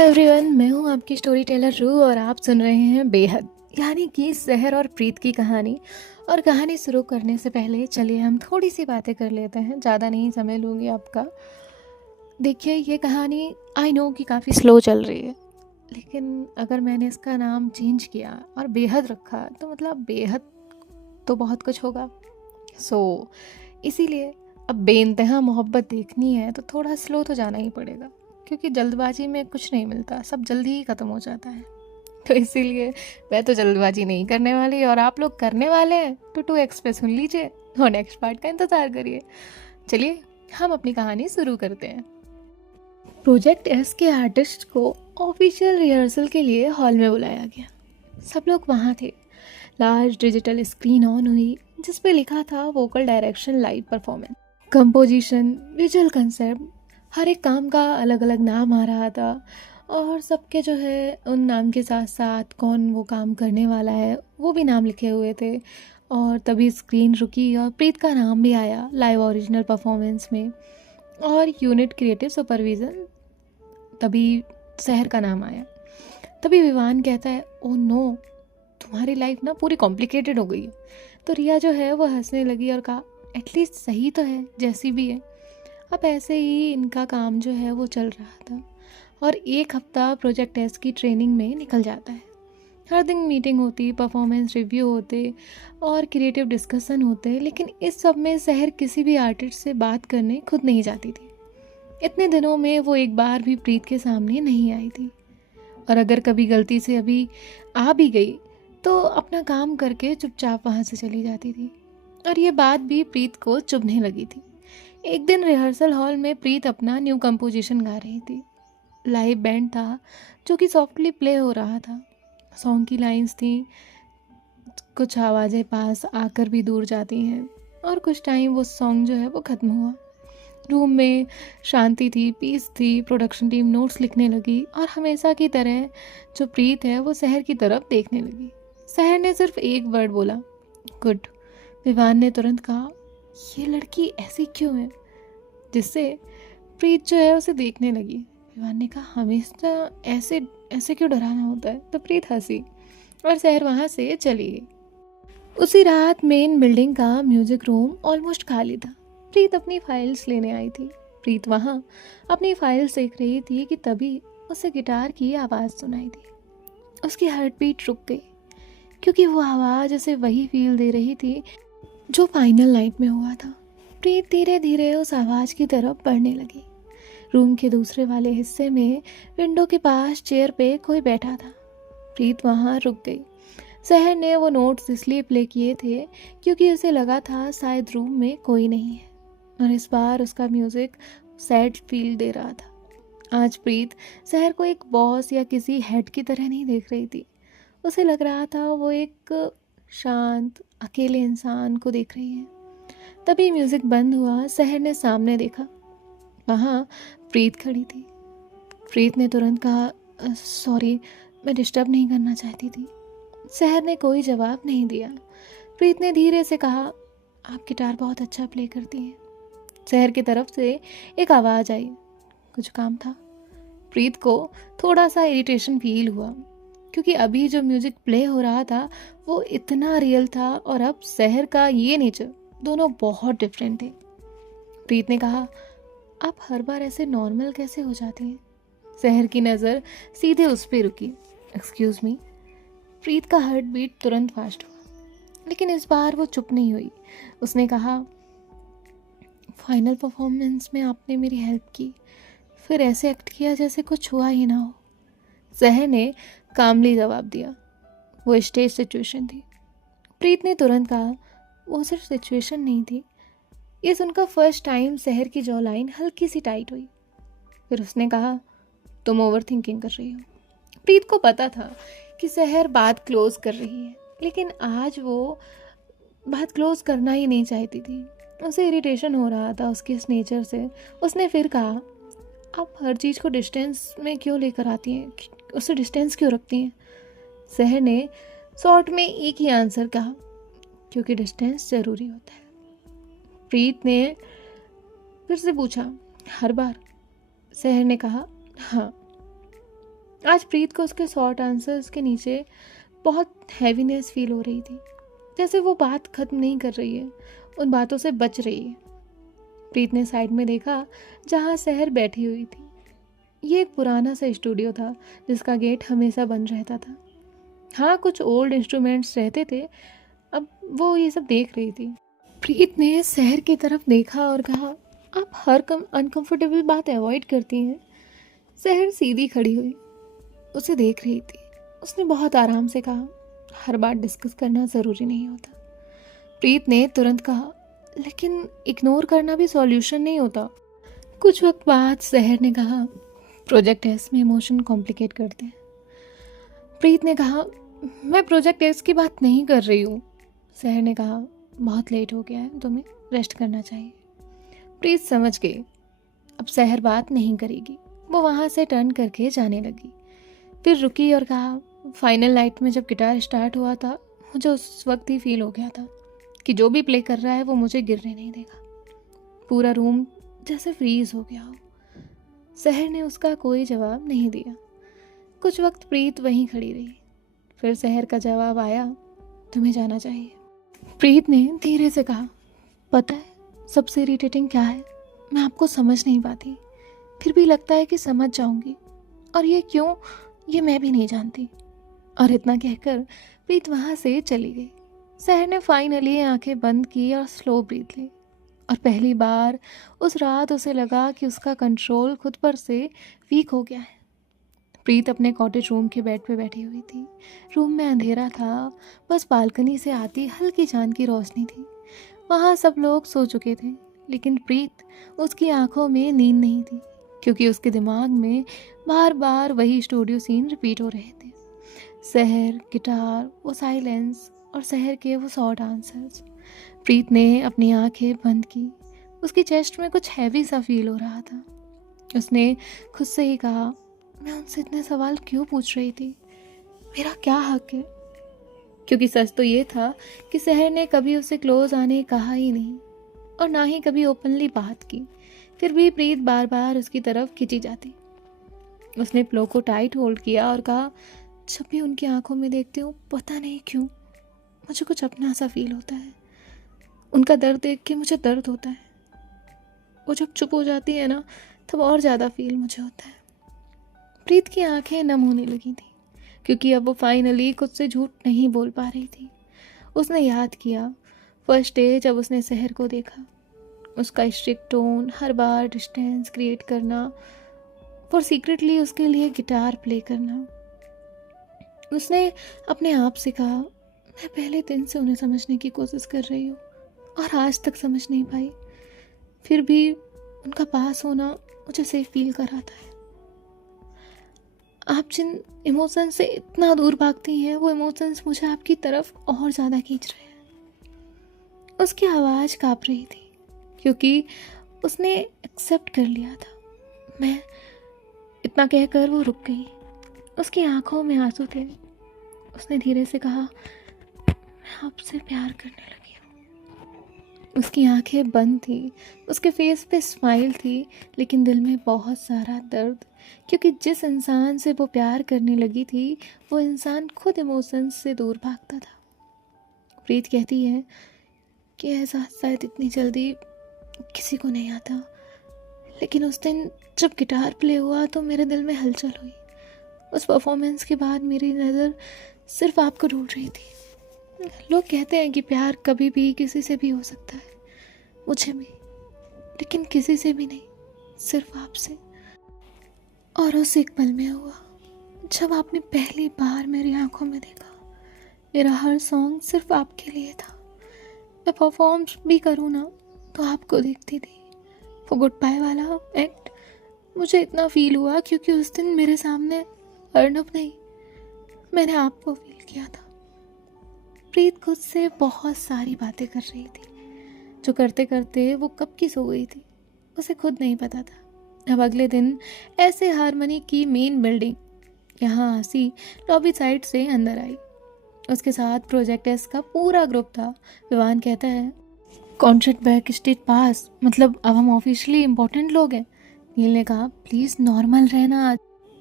Everyone, मैं हूँ आपकी स्टोरी टेलर रू और आप सुन रहे हैं बेहद, यानी कि सहर और प्रीत की कहानी। और कहानी शुरू करने से पहले चलिए हम थोड़ी सी बातें कर लेते हैं। ज़्यादा नहीं समय लूँगी आपका। देखिए, ये कहानी आई नो कि काफ़ी स्लो चल रही है, लेकिन अगर मैंने इसका नाम चेंज किया और बेहद रखा तो मतलब बेहद तो बहुत कुछ होगा। इसीलिए अब बेइंतहा मोहब्बत देखनी है तो थोड़ा स्लो तो जाना ही पड़ेगा, क्योंकि जल्दबाजी में कुछ नहीं मिलता, सब जल्दी ही ख़त्म हो जाता है। तो इसीलिए मैं तो जल्दबाजी नहीं करने वाली, और आप लोग करने वाले हैं तो 2x पे सुन लीजिए और नेक्स्ट पार्ट का इंतज़ार करिए। चलिए हम अपनी कहानी शुरू करते हैं। प्रोजेक्ट एस के आर्टिस्ट को ऑफिशियल रिहर्सल के लिए हॉल में बुलाया गया। सब लोग वहाँ थे। लार्ज डिजिटल स्क्रीन ऑन हुई जिस पे लिखा था vocal direction live performance, composition, visual concept. हर एक काम का अलग अलग नाम आ रहा था, और सबके जो है उन नाम के साथ साथ कौन वो काम करने वाला है वो भी नाम लिखे हुए थे। और तभी स्क्रीन रुकी और प्रीत का नाम भी आया लाइव ओरिजिनल परफॉर्मेंस में, और यूनिट क्रिएटिव सुपरविज़न। तभी शहर का नाम आया। तभी विवान कहता है, ओ नो, तुम्हारी लाइफ ना पूरी कॉम्प्लिकेटेड हो गई है। तो रिया जो है वो हंसने लगी और कहा, एटलीस्ट सही तो है जैसी भी है। अब ऐसे ही इनका काम जो है वो चल रहा था, और एक हफ्ता प्रोजेक्ट एस की ट्रेनिंग में निकल जाता है। हर दिन मीटिंग होती, परफॉर्मेंस रिव्यू होते और क्रिएटिव डिस्कशन होते, लेकिन इस सब में शहर किसी भी आर्टिस्ट से बात करने खुद नहीं जाती थी। इतने दिनों में वो एक बार भी प्रीत के सामने नहीं आई थी, और अगर कभी गलती से अभी आ भी गई तो अपना काम करके चुपचाप वहाँ से चली जाती थी। और ये बात भी प्रीत को चुभने लगी थी। एक दिन रिहर्सल हॉल में प्रीत अपना न्यू कंपोजिशन गा रही थी। लाइव बैंड था जो कि सॉफ्टली प्ले हो रहा था। सॉन्ग की लाइंस थी, कुछ आवाज़ें पास आकर भी दूर जाती हैं, और कुछ टाइम वो सॉन्ग जो है वो ख़त्म हुआ। रूम में शांति थी, पीस थी। प्रोडक्शन टीम नोट्स लिखने लगी, और हमेशा की तरह जो प्रीत है वो शहर की तरफ देखने लगी। शहर ने सिर्फ एक वर्ड बोला, गुड। विवान ने तुरंत कहा, ये लड़की ऐसी क्यों है, जिससे प्रीत जो है उसे देखने लगी। विवान ने कहा, हमेशा ऐसे ऐसे क्यों डराना होता है। तो प्रीत हंसी और शहर वहाँ से चली गई। उसी रात मेन बिल्डिंग का म्यूजिक रूम ऑलमोस्ट खाली था। प्रीत अपनी फाइल्स लेने आई थी। प्रीत वहाँ अपनी फाइल्स देख रही थी कि तभी उसे गिटार की आवाज़ सुनाई दी। उसकी हार्ट बीट रुक गई, क्योंकि वो आवाज़ उसे वही फील दे रही थी जो फाइनल नाइट में हुआ था। प्रीत धीरे धीरे उस आवाज़ की तरफ बढ़ने लगी। रूम के दूसरे वाले हिस्से में विंडो के पास चेयर पे कोई बैठा था। प्रीत वहाँ रुक गई। शहर ने वो नोट्स इसलिए प्ले किए थे क्योंकि उसे लगा था शायद रूम में कोई नहीं है, और इस बार उसका म्यूज़िक सैड फील दे रहा था। आज प्रीत शहर को एक बॉस या किसी हेड की तरह नहीं देख रही थी। उसे लग रहा था वो एक शांत अकेले इंसान को देख रही है। तभी म्यूज़िक बंद हुआ। शहर ने सामने देखा, वहाँ प्रीत खड़ी थी। प्रीत ने तुरंत कहा, सॉरी, मैं डिस्टर्ब नहीं करना चाहती थी। शहर ने कोई जवाब नहीं दिया। प्रीत ने धीरे से कहा, आप गिटार बहुत अच्छा प्ले करती हैं। शहर की तरफ से एक आवाज़ आई, कुछ काम था। प्रीत को थोड़ा सा इरिटेशन फील हुआ, क्योंकि अभी जो म्यूज़िक प्ले हो रहा था वो इतना रियल था, और अब शहर का ये नेचर, दोनों बहुत डिफरेंट थे। प्रीत ने कहा, आप हर बार ऐसे नॉर्मल कैसे हो जाती हैं। शहर की नज़र सीधे उस पर रुकी। Excuse me. प्रीत का हार्ट बीट तुरंत फास्ट हुआ, लेकिन इस बार वो चुप नहीं हुई। उसने कहा, फाइनल परफॉर्मेंस में आपने मेरी हेल्प की, फिर ऐसे एक्ट किया जैसे कुछ हुआ ही ना हो। शहर ने कामली जवाब दिया, वो स्टेज सिचुएशन थी। प्रीत ने तुरंत कहा, वो सिर्फ सिचुएशन नहीं थी। ये सुनकर फर्स्ट टाइम शहर की जॉ लाइन हल्की सी टाइट हुई। फिर उसने कहा, तुम ओवर थिंकिंग कर रही हो। प्रीत को पता था कि शहर बात क्लोज कर रही है, लेकिन आज वो बात क्लोज करना ही नहीं चाहती थी। उसे इरिटेशन हो रहा था उसके इस नेचर से। उसने फिर कहा, आप हर चीज़ को डिस्टेंस में क्यों लेकर आती हैं, उससे डिस्टेंस क्यों रखती हैं। शहर ने शॉर्ट में एक ही आंसर कहा, क्योंकि डिस्टेंस ज़रूरी होता है। प्रीत ने फिर से पूछा, हर बार। शहर ने कहा, हाँ। आज प्रीत को उसके शॉर्ट आंसर्स के नीचे बहुत हैवीनेस फील हो रही थी, जैसे वो बात खत्म नहीं कर रही है, उन बातों से बच रही है। प्रीत ने साइड में देखा जहाँ सहर बैठी हुई थी। ये एक पुराना सा स्टूडियो था जिसका गेट हमेशा बंद रहता था। हाँ, कुछ ओल्ड इंस्ट्रूमेंट्स रहते थे। अब वो ये सब देख रही थी। प्रीत ने सहर की तरफ देखा और कहा, आप हर अनकंफर्टेबल बात अवॉइड करती हैं। सहर सीधी खड़ी हुई, उसे देख रही थी। उसने बहुत आराम से कहा, हर बात डिस्कस करना ज़रूरी नहीं होता। प्रीत ने तुरंत कहा, लेकिन इग्नोर करना भी सॉल्यूशन नहीं होता। कुछ वक्त बाद सहर ने कहा, प्रोजेक्ट एस में इमोशन कॉम्प्लिकेट करते हैं। प्रीत ने कहा, मैं प्रोजेक्ट एस की बात नहीं कर रही हूँ। सहर ने कहा, बहुत लेट हो गया है, तुम्हें रेस्ट करना चाहिए। प्रीत समझ गई, अब सहर बात नहीं करेगी। वो वहाँ से टर्न करके जाने लगी, फिर रुकी और कहा, फाइनल नाइट में जब गिटार स्टार्ट हुआ था, मुझे उस वक्त ही फील हो गया था कि जो भी प्ले कर रहा है वो मुझे गिरने नहीं देगा। पूरा रूम जैसे फ्रीज हो गया हो। सहर ने उसका कोई जवाब नहीं दिया। कुछ वक्त प्रीत वहीं खड़ी रही। फिर सहर का जवाब आया, तुम्हें जाना चाहिए। प्रीत ने धीरे से कहा, पता है सबसे इरिटेटिंग क्या है? मैं आपको समझ नहीं पाती, फिर भी लगता है कि समझ जाऊंगी, और ये क्यों, ये मैं भी नहीं जानती। और इतना कहकर प्रीत वहाँ से चली गई। सहर ने फाइनली आंखें बंद की और स्लो ब्रीथ ली। और पहली बार उस रात उसे लगा कि उसका कंट्रोल खुद पर से वीक हो गया है। प्रीत अपने कॉटेज रूम के बेड पे बैठी हुई थी। रूम में अंधेरा था, बस बालकनी से आती हल्की चांद की रोशनी थी। वहाँ सब लोग सो चुके थे, लेकिन प्रीत, उसकी आंखों में नींद नहीं थी, क्योंकि उसके दिमाग में बार बार वही स्टूडियो सीन रिपीट हो रहे थे। सहर, गिटार, वो साइलेंस और सहर के वो शॉर्ट आंसर्स। प्रीत ने अपनी आंखें बंद की। उसकी चेस्ट में कुछ हैवी सा फील हो रहा था। उसने खुद से ही कहा, मैं उनसे इतने सवाल क्यों पूछ रही थी? मेरा क्या हक है? क्योंकि सच तो ये था कि सहर ने कभी उसे क्लोज आने कहा ही नहीं, और ना ही कभी ओपनली बात की। फिर भी प्रीत बार बार उसकी तरफ खिंची जाती। उसने प्लो को टाइट होल्ड किया और कहा, जब भी उनकी आंखों में देखती हूँ, पता नहीं क्यों मुझे कुछ अपना सा फील होता है। उनका दर्द देख के मुझे दर्द होता है। वो जब चुप हो जाती है ना, तब और ज़्यादा फील मुझे होता है। प्रीत की आंखें नम होने लगी थी, क्योंकि अब वो फाइनली खुद से झूठ नहीं बोल पा रही थी। उसने याद किया फर्स्ट डे जब उसने सहर को देखा। उसका स्ट्रिक्ट टोन, हर बार डिस्टेंस क्रिएट करना और सीक्रेटली उसके लिए गिटार प्ले करना। उसने अपने आप से कहा, मैं पहले दिन से उन्हें समझने की कोशिश कर रही हूँ और आज तक समझ नहीं पाई। फिर भी उनका पास होना मुझे सेफ फील कराता है। आप जिन इमोशंस से इतना दूर भागती हैं, वो इमोशंस मुझे आपकी तरफ और ज़्यादा खींच रहे हैं। उसकी आवाज़ काँप रही थी, क्योंकि उसने एक्सेप्ट कर लिया था। मैं, इतना कहकर वो रुक गई। उसकी आंखों में आंसू थे। उसने धीरे से कहा, मैं आपसे प्यार करने लगी हूँ। उसकी आंखें बंद थी, उसके फेस पे स्माइल थी, लेकिन दिल में बहुत सारा दर्द, क्योंकि जिस इंसान से वो प्यार करने लगी थी, वो इंसान खुद इमोशंस से दूर भागता था। प्रीत कहती है कि एहसास शायद इतनी जल्दी किसी को नहीं आता, लेकिन उस दिन जब गिटार प्ले हुआ तो मेरे दिल में हलचल हुई। उस परफॉर्मेंस के बाद मेरी नज़र सिर्फ आपको ढूंढ रही थी। लोग कहते हैं कि प्यार कभी भी किसी से भी हो सकता है, मुझे भी, लेकिन किसी से भी नहीं, सिर्फ आपसे। और उस एक पल में हुआ जब आपने पहली बार मेरी आंखों में देखा। मेरा हर सॉन्ग सिर्फ आपके लिए था। मैं परफॉर्म भी करूँ ना, तो आपको देखती थी। वो गुड बाय वाला एक्ट मुझे इतना फील हुआ क्योंकि उस दिन मेरे सामने अर्नब नहीं, मैंने आपको फील किया था। प्रीत खुद से बहुत सारी बातें कर रही थी, जो करते करते वो कब की सो गई थी, उसे खुद नहीं पता था। अब अगले दिन ऐसे हारमोनी की मेन बिल्डिंग, यहाँ आसी लॉबी साइड से अंदर आई। उसके साथ प्रोजेक्टर्स का पूरा ग्रुप था। विवान कहता है, कॉन्ट्रैक्ट बैक स्टेज पास, मतलब अब हम ऑफिशियली इम्पोर्टेंट लोग हैं। नील ने कहा, प्लीज़ नॉर्मल रहना।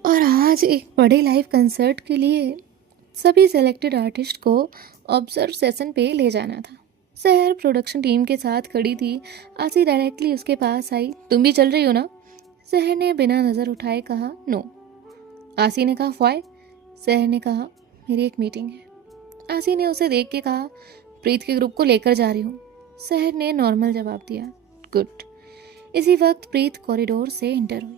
और आज एक बड़े लाइव कंसर्ट के लिए सभी सेलेक्टेड आर्टिस्ट को ऑब्जर्व सेशन पे ले जाना था। सहर प्रोडक्शन टीम के साथ खड़ी थी। आसी डायरेक्टली उसके पास आई। तुम भी चल रही हो ना? सहर ने बिना नज़र उठाए कहा नो। आसी ने कहा व्हाई? सहर ने कहा मेरी एक मीटिंग है। आसी ने उसे देख के कहा प्रीत के ग्रुप को लेकर जा रही हूँ। सहर ने नॉर्मल जवाब दिया गुड। इसी वक्त प्रीत कॉरिडोर से एंटर हुई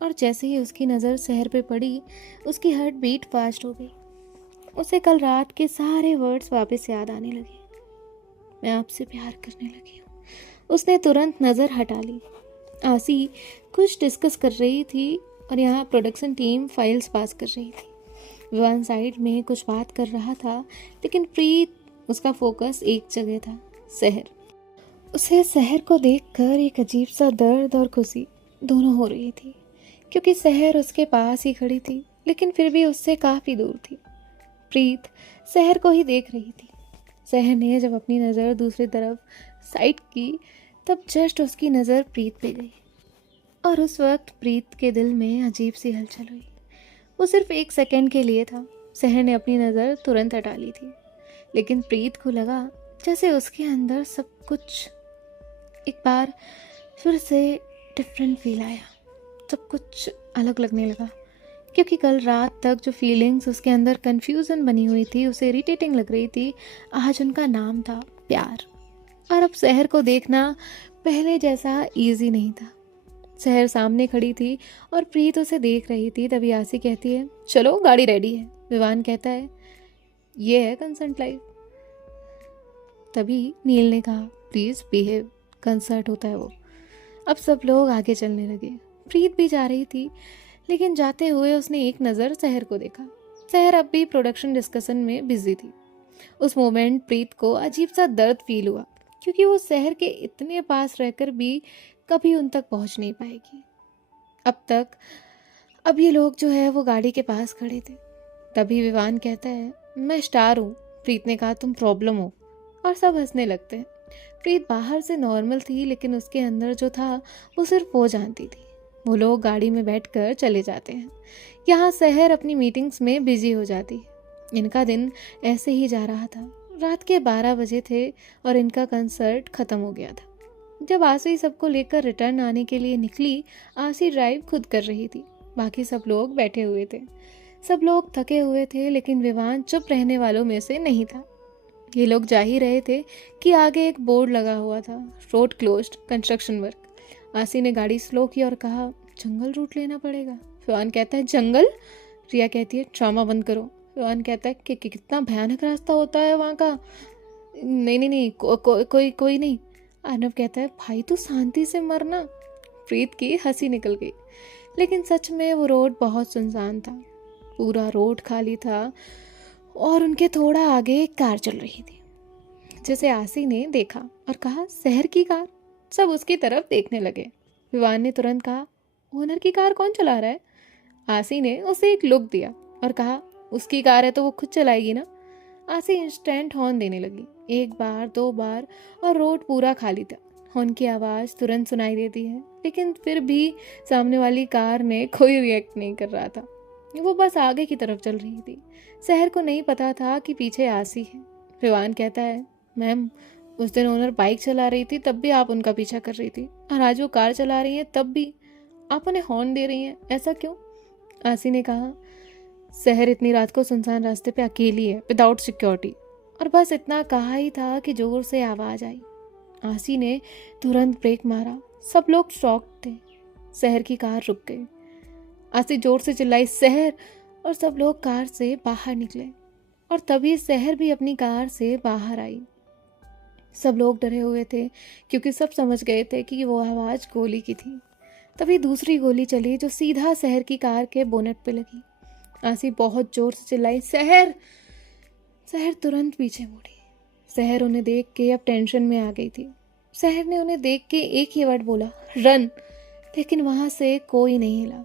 और जैसे ही उसकी नज़र सहर पे पड़ी उसकी हार्ट बीट फास्ट हो गई। उसे कल रात के सारे वर्ड्स वापस याद आने लगे। मैं आपसे प्यार करने लगी हूँ। उसने तुरंत नज़र हटा ली। आसी कुछ डिस्कस कर रही थी और यहाँ प्रोडक्शन टीम फाइल्स पास कर रही थी। विवान साइड में कुछ बात कर रहा था लेकिन प्रीत उसका फोकस एक जगह था, सहर। उसे सहर को देखकर एक अजीब सा दर्द और खुशी दोनों हो रही थी क्योंकि सहर उसके पास ही खड़ी थी लेकिन फिर भी उससे काफ़ी दूर थी। प्रीत सहर को ही देख रही थी। सहर ने जब अपनी नज़र दूसरी तरफ साइड की तब जस्ट उसकी नज़र प्रीत पे गई और उस वक्त प्रीत के दिल में अजीब सी हलचल हुई। वो सिर्फ एक सेकंड के लिए था। सहर ने अपनी नज़र तुरंत हटा ली थी लेकिन प्रीत को लगा जैसे उसके अंदर सब कुछ एक बार फिर से डिफरेंट फील आया। सब कुछ अलग लगने लगा क्योंकि कल रात तक जो फीलिंग्स उसके अंदर कंफ्यूजन बनी हुई थी, उसे इरिटेटिंग लग रही थी, आज उनका नाम था प्यार। और अब सहर को देखना पहले जैसा इजी नहीं था। सहर सामने खड़ी थी और प्रीत उसे देख रही थी। तभी आसी कहती है चलो गाड़ी रेडी है। विवान कहता है ये है कंसर्ट लाइव। तभी नील ने कहा प्लीज़ बिहेव, कंसर्ट होता है वो। अब सब लोग आगे चलने लगे। प्रीत भी जा रही थी लेकिन जाते हुए उसने एक नज़र सहर को देखा। सहर अब भी प्रोडक्शन डिस्कशन में बिजी थी। उस मोमेंट प्रीत को अजीब सा दर्द फील हुआ क्योंकि वो सहर के इतने पास रहकर भी कभी उन तक पहुंच नहीं पाएगी। अब ये लोग जो है वो गाड़ी के पास खड़े थे। तभी विवान कहता है मैं स्टार हूँ। प्रीत ने कहा तुम प्रॉब्लम हो और सब हंसने लगते हैं। प्रीत बाहर से नॉर्मल थी लेकिन उसके अंदर जो था वो सिर्फ वो जानती थी। वो लोग गाड़ी में बैठकर चले जाते हैं। यहाँ सहर अपनी मीटिंग्स में बिजी हो जाती है। इनका दिन ऐसे ही जा रहा था। रात के 12 बजे थे और इनका कंसर्ट ख़त्म हो गया था। जब आसी सबको लेकर रिटर्न आने के लिए निकली, आसी ड्राइव खुद कर रही थी। बाकी सब लोग बैठे हुए थे। सब लोग थके हुए थे लेकिन विवान चुप रहने वालों में से नहीं था। ये लोग जा ही रहे थे कि आगे एक बोर्ड लगा हुआ था, रोड क्लोज्ड, कंस्ट्रक्शन वर्क। आसी ने गाड़ी स्लो की और कहा जंगल रूट लेना पड़ेगा। विवान कहता है जंगल? रिया कहती है ड्रामा बंद करो। विवान कहता है कि कितना भयानक रास्ता होता है वहाँ का। नहीं नहीं नहीं कोई नहीं। अर्नब कहता है भाई तू शांति से मरना। प्रीत की हंसी निकल गई लेकिन सच में वो रोड बहुत सुनसान था। पूरा रोड खाली था और उनके थोड़ा आगे एक कार चल रही थी जिसे आसी ने देखा और कहा सहर की कार। सब उसकी तरफ देखने लगे। विवान ने तुरंत कहा ओनर की कार कौन चला रहा है? आसी ने उसे एक लुक दिया और कहा उसकी कार है तो वो खुद चलाएगी ना। आसी इंस्टेंट हॉर्न देने लगी, 1 बार 2 बार, और रोड पूरा खाली था। हॉर्न की आवाज़ तुरंत सुनाई देती है लेकिन फिर भी सामने वाली कार में कोई रिएक्ट नहीं कर रहा था। वो बस आगे की तरफ चल रही थी। सहर को नहीं पता था कि पीछे आसी है। विवान कहता है मैम उस दिन ओनर बाइक चला रही थी तब भी आप उनका पीछा कर रही थी और आज वो कार चला रही हैं तब भी आप उन्हें हॉर्न दे रही हैं, ऐसा क्यों? आसी ने कहा सहर इतनी रात को सुनसान रास्ते पे अकेली है विदाउट सिक्योरिटी। और बस इतना कहा ही था कि जोर से आवाज़ आई। आसी ने तुरंत ब्रेक मारा। सब लोग शॉक थे। सहर की कार रुक गई। आसी जोर से चिल्लाई सहर, और सब लोग कार से बाहर निकले और तभी सहर भी अपनी कार से बाहर आई। सब लोग डरे हुए थे क्योंकि सब समझ गए थे कि वो आवाज़ गोली की थी। तभी दूसरी गोली चली जो सीधा सहर की कार के बोनेट पे लगी। आसी बहुत जोर से चिल्लाई सहर। सहर तुरंत पीछे मुड़ी। सहर उन्हें देख के अब टेंशन में आ गई थी। सहर ने उन्हें देख के एक ही वर्ड बोला रन, लेकिन वहाँ से कोई नहीं हिला।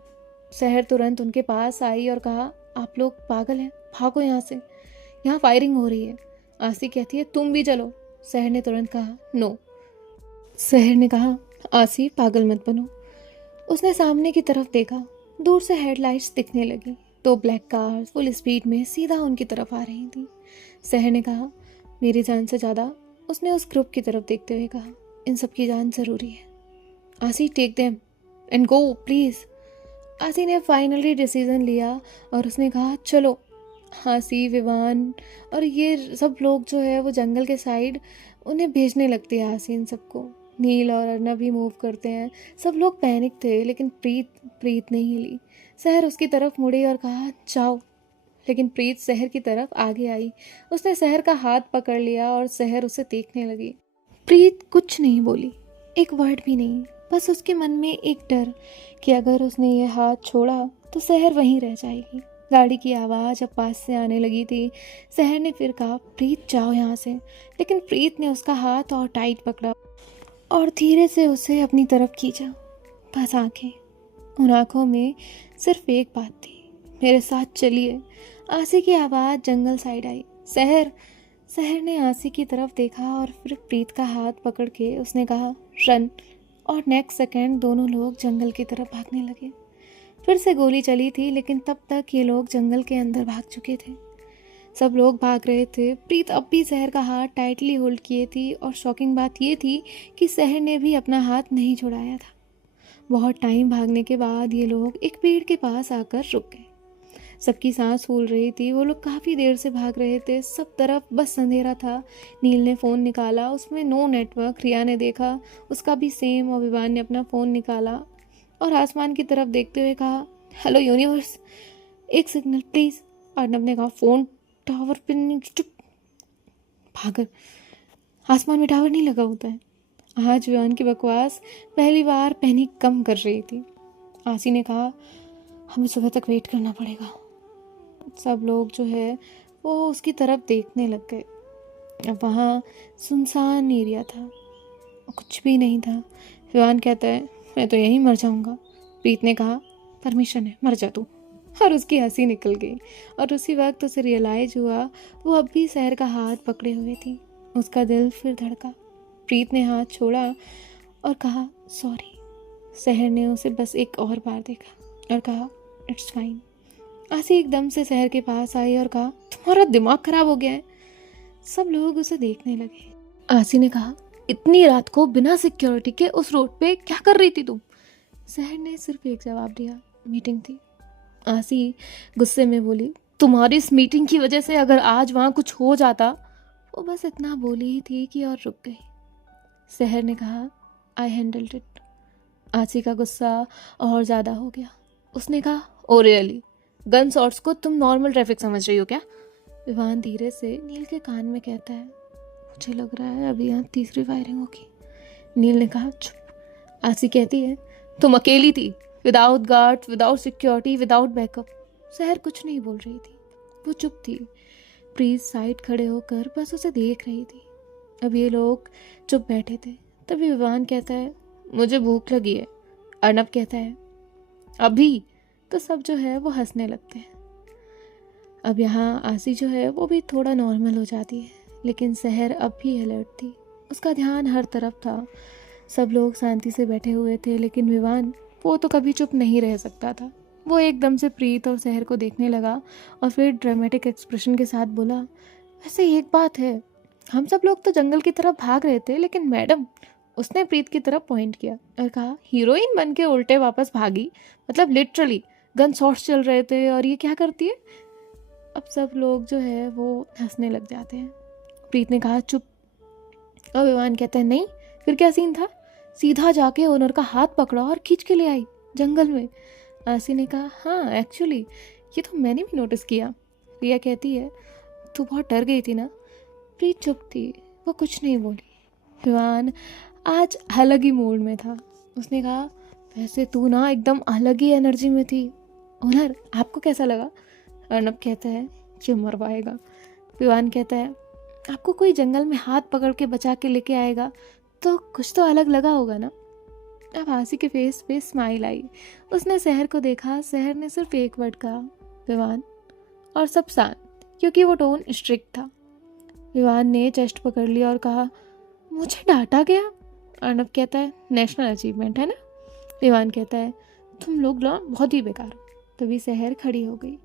सहर तुरंत उनके पास आई और कहा आप लोग पागल हैं, भागो यहाँ से, यहाँ फायरिंग हो रही है। आसी कहती है तुम भी चलो। सहर ने तुरंत कहा नो। सहर ने कहा आसी पागल मत बनो। उसने सामने की तरफ देखा। दूर से हेडलाइट्स दिखने लगी। 2 ब्लैक कार्स फुल स्पीड में सीधा उनकी तरफ आ रही थी। शहर ने कहा, मेरी जान से ज़्यादा। उसने उस ग्रुप की तरफ देखते हुए कहा, इन सब की जान ज़रूरी है। आसी, take them and go please. आसी ने फाइनली डिसीजन लिया और उसने कहा, चलो। आसी, विवान और ये सब लोग जो है वो जंगल के साइड उन्हें भेजने लगती है आसी इन सबको। नील और अर्नब भी मूव करते हैं। सब लोग पैनिक थे, लेकिन प्रीत ने ही ली। शहर उसकी तरफ मुड़ी और कहा, जाओ। लेकिन प्रीत शहर की तरफ आगे आई। उसने शहर का हाथ पकड़ लिया और शहर उसे देखने लगी। प्रीत कुछ नहीं बोली, एक वर्ड भी नहीं। बस उसके मन में एक डर कि अगर उसने ये हाथ छोड़ा तो शहर वहीं रह जाएगी। गाड़ी की आवाज़ अब पास से आने लगी थी। शहर ने फिर कहा, प्रीत जाओ यहाँ से। लेकिन प्रीत ने उसका हाथ और टाइट पकड़ा और धीरे से उसे अपनी तरफ खींचा। बस आंखें, उन आंखों में सिर्फ एक बात थी, मेरे साथ चलिए। आसी की आवाज़ जंगल साइड आई। शहर ने आसी की तरफ देखा और फिर प्रीत का हाथ पकड़ के उसने कहा, रन। और नेक्स्ट सेकंड दोनों लोग जंगल की तरफ भागने लगे। फिर से गोली चली थी, लेकिन तब तक ये लोग जंगल के अंदर भाग चुके थे। सब लोग भाग रहे थे। प्रीत अब भी शहर का हाथ टाइटली होल्ड किए थी और शॉकिंग बात ये थी कि शहर ने भी अपना हाथ नहीं छुड़ाया था। बहुत टाइम भागने के बाद ये लोग एक पेड़ के पास आकर रुक गए। सबकी सांस फूल रही थी। वो लोग काफ़ी देर से भाग रहे थे। सब तरफ बस अंधेरा था। नील ने फ़ोन निकाला, उसमें नो नेटवर्क। रिया ने देखा, उसका भी सेम। और विवान ने अपना फ़ोन निकाला और आसमान की तरफ देखते हुए कहा, हेलो यूनिवर्स, एक सिग्नल प्लीज़। अर्नब ने कहा, फ़ोन टावर पे नहीं, चुप भागर, आसमान में टावर नहीं लगा होता है। आज विवान की बकवास पहली बार पैनिक कम कर रही थी। आसी ने कहा, हमें सुबह तक वेट करना पड़ेगा। सब लोग जो है वो उसकी तरफ देखने लग गए। अब वहाँ सुनसान एरिया था, कुछ भी नहीं था। विवान कहता है, मैं तो यहीं मर जाऊँगा। प्रीत ने कहा, परमिशन है, मर जा तू। और उसकी हंसी निकल गई और उसी वक्त उसे रियलाइज हुआ वो अब भी शहर का हाथ पकड़े हुए थी। उसका दिल फिर धड़का। प्रीत ने हाथ छोड़ा और कहा, सॉरी। शहर ने उसे बस एक और बार देखा और कहा, इट्स फाइन। आसी एकदम से शहर के पास आई और कहा, तुम्हारा दिमाग खराब हो गया है। सब लोग उसे देखने लगे। आसी ने कहा, इतनी रात को बिना सिक्योरिटी के उस रोड पे क्या कर रही थी तुम? शहर ने सिर्फ एक जवाब दिया, मीटिंग थी। आसी गुस्से में बोली, तुम्हारी इस मीटिंग की वजह से अगर आज वहाँ कुछ हो जाता। वो बस इतना बोली ही थी कि और रुक गई। शहर ने कहा, आई हैंडल्ड इट। आसी का गुस्सा और ज़्यादा हो गया। उसने कहा, ओ रियली? गन शॉट्स को तुम नॉर्मल ट्रैफिक समझ रही हो क्या? विवान धीरे से नील के कान में कहता है, मुझे लग रहा है अभी यहाँ तीसरी फायरिंग होगी। नील ने कहा, चुप। आसी कहती है, तुम अकेली थी, without guard, without security, without backup. शहर कुछ नहीं बोल रही थी, वो चुप थी। प्रीत साइड खड़े होकर बस उसे देख रही थी। अब ये लोग चुप बैठे थे। तभी विवान कहता है, मुझे भूख लगी है। अर्नब कहता है, अभी? तो सब जो है वो हंसने लगते हैं। अब यहाँ आसी जो है वो भी थोड़ा नॉर्मल हो जाती है, लेकिन शहर अब भी अलर्ट थी। उसका ध्यान हर तरफ था। सब लोग शांति से बैठे हुए थे, लेकिन विवान वो तो कभी चुप नहीं रह सकता था। वो एकदम से प्रीत और शहर को देखने लगा और फिर ड्रामेटिक एक्सप्रेशन के साथ बोला, वैसे एक बात है, हम सब लोग तो जंगल की तरफ भाग रहे थे, लेकिन मैडम, उसने प्रीत की तरफ पॉइंट किया और कहा, हीरोइन बन के उल्टे वापस भागी, मतलब लिटरली गन शॉट्स चल रहे थे और ये क्या करती है? अब सब लोग जो है वो हंसने लग जाते हैं। प्रीत ने कहा, चुप। और विवान कहता है, नहीं, फिर क्या सीन था? सीधा जाके ओनर का हाथ पकड़ा और खींच के ले आई जंगल में। आसी ने कहा, हाँ एक्चुअली ये तो मैंने भी नोटिस किया। रिया कहती है, तू बहुत डर गई थी ना? प्रीत चुप थी, वो कुछ नहीं बोली। विवान आज अलग ही मूड में था। उसने कहा, वैसे तू ना एकदम अलग ही एनर्जी में थी। ओनर, आपको कैसा लगा? अर्नब कहता है, ये मरवाएगा। विवान कहता है, आपको कोई जंगल में हाथ पकड़ के बचा के लेके आएगा तो कुछ तो अलग लगा होगा ना? अब आसी के फेस पे स्माइल आई। उसने शहर को देखा। शहर ने सिर्फ एक वर्ड कहा, विवान, और सब शांत, क्योंकि वो टोन स्ट्रिक्ट था। विवान ने चेस्ट पकड़ लिया और कहा, मुझे डांटा गया? अर्नब कहता है, नेशनल अचीवमेंट है ना? विवान कहता है, तुम लोग ना बहुत ही बेकार हो। तभी सहर खड़ी हो गई।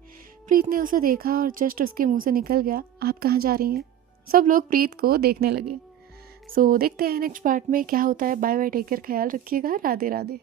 प्रीत ने उसे देखा और जस्ट उसके मुंह से निकल गया, आप कहाँ जा रही हैं। सब लोग प्रीत को देखने लगे। सो देखते हैं नेक्स्ट पार्ट में क्या होता है। बाय बाय, टेक केयर, ख्याल रखिएगा, राधे राधे।